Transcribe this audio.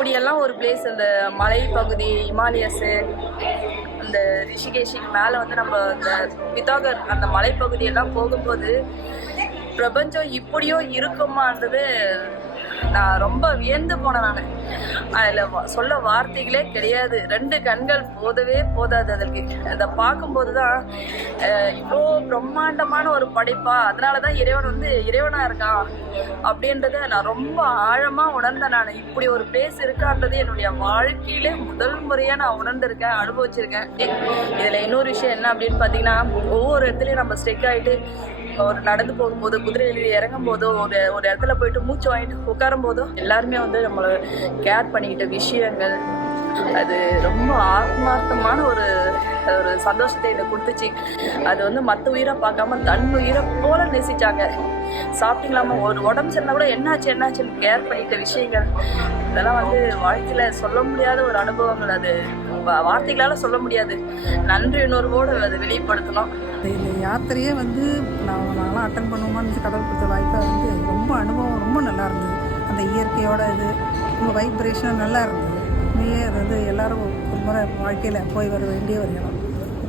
இப்படியெல்லாம் ஒரு பிளேஸ் இந்த மலைப்பகுதி இமாலயஸு அந்த ரிஷிகேஷிக்கு மேலே வந்து நம்ம அந்த பிதாகர் அந்த மலைப்பகுதியெல்லாம் போகும்போது பிரபஞ்சம் இப்படியும் இருக்குமான்றது நான் ரொம்ப வியந்து போனேன் நான். அதில் சொல்ல வார்த்தைகளே கிடையாது. ரெண்டு கண்கள் போதவே போதாது அதற்கு. அதை பார்க்கும்போது தான் இவ்வளோ பிரம்மாண்டமான ஒரு படைப்பா. அதனால தான் இறைவன் வந்து இறைவனாக இருக்கான் அப்படின்றத நான் ரொம்ப ஆழமாக உணர்ந்தேன் நான். இப்படி ஒரு பிளேஸ் இருக்கான்றது என்னுடைய வாழ்க்கையிலே முதல் முறையாக நான் உணர்ந்திருக்கேன் அனுபவிச்சிருக்கேன். இதில் இன்னொரு விஷயம் என்ன அப்படின்னு பார்த்தீங்கன்னா ஒவ்வொரு இடத்துலையும் நம்ம ஸ்ட்ரெக் ஆகிட்டு ஒரு நடந்து போகும்போது குதிரையில் இறங்கும் போதோ ஒரு ஒரு இடத்துல போயிட்டு மூச்சு வாங்கிட்டு உட்காரும் போதோ எல்லாருமே வந்து நம்மளை கேர் பண்ணிக்கிட்ட விஷயங்கள் அது ரொம்ப ஆத்மார்த்தமான ஒரு ஒரு சந்தோஷத்தை எனக்கு கொடுத்துச்சு. அது வந்து மற்ற உயிரை பார்க்காம தன் உயிரை போல நேசிச்சாங்க. சாப்பிட்டீங்களாமா ஒரு உடம்பு சரினா கூட என்னாச்சு என்னாச்சுன்னு கேர் பண்ணிக்கிட்ட விஷயங்கள். இதெல்லாம் வந்து வாழ்க்கையில் சொல்ல முடியாத ஒரு அனுபவங்கள். அது வா- வார்த்தைகளால சொல்ல முடியாது. நன்றி உணர்வோடு அதை வெளிப்படுத்தணும். இந்த யாத்திரையே வந்து நான் நாங்களாம் அட்டன் பண்ணுவோமான்னு கடவுள் கொடுத்த வாய்ப்பை வந்து ரொம்ப அனுபவம் ரொம்ப நல்லா இருந்தது. அந்த இயற்கையோட இது ரொம்ப வைப்ரேஷன் நல்லா இருந்தது. உண்மையிலே அது வந்து எல்லாரும் ஒரு முறை வாழ்க்கையில் போய் வர வேண்டிய ஒரு இடம்.